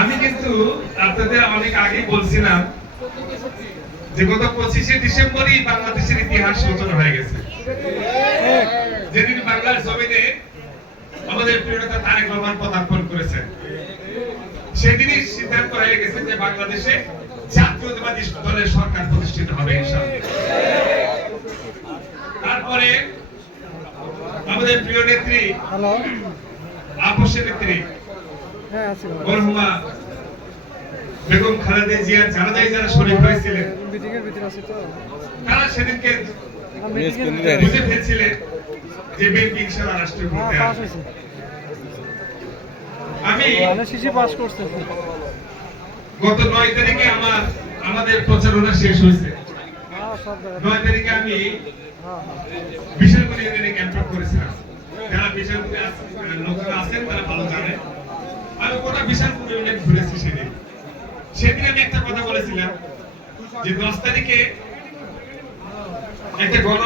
আমি কিন্তু আপনাদের অনেক আগে বলছিলাম যে গত পঁচিশে ডিসেম্বরই বাংলাদেশের ইতিহাস রচনা হয়ে গেছে। যেদিন বাংলার জমিনে আমাদের প্রিয় নেতা তারেক রহমান পদার্পণ করেছেন, সেদিনই সিদ্ধান্ত হয়ে গেছে যে বাংলাদেশে জাতীয়তাবাদী দলের সরকার প্রতিষ্ঠিত হবে, ইনশাআল্লাহ। আমাদের প্রিয় নেত্রী হ্যালো আপসের নেত্রী হ্যাঁ আছি মরহুমা বেগম খালেদা জিয়া যারা যাই যারা শরীর হয়েছিলেন মিটিং এর ভিতরে আছি তো। তারা সেদিনকে বুঝে ফেলছিলেন যে বিএনপি ইনশাআল্লাহ রাষ্ট্রীয় হ্যাঁ পাস হয়েছে। আমি পাস করছে। গত নয় তারিখে আমার আমাদের প্রচারণা শেষ হয়েছে। হ্যাঁ নয় আমি হ্যাঁ বিশালপুরি ইউনিয়নে করেছিলাম। যারা বিশালপুরে আছেন লোকরা আছেন, তারা ভালো জানে। আমি গোটা বিশালপুর ইউনিয়ন ঘুরেছি সেদিন। সেদিন আমি একটা কথা বলেছিলাম যে দশ তারিখে একটা গণ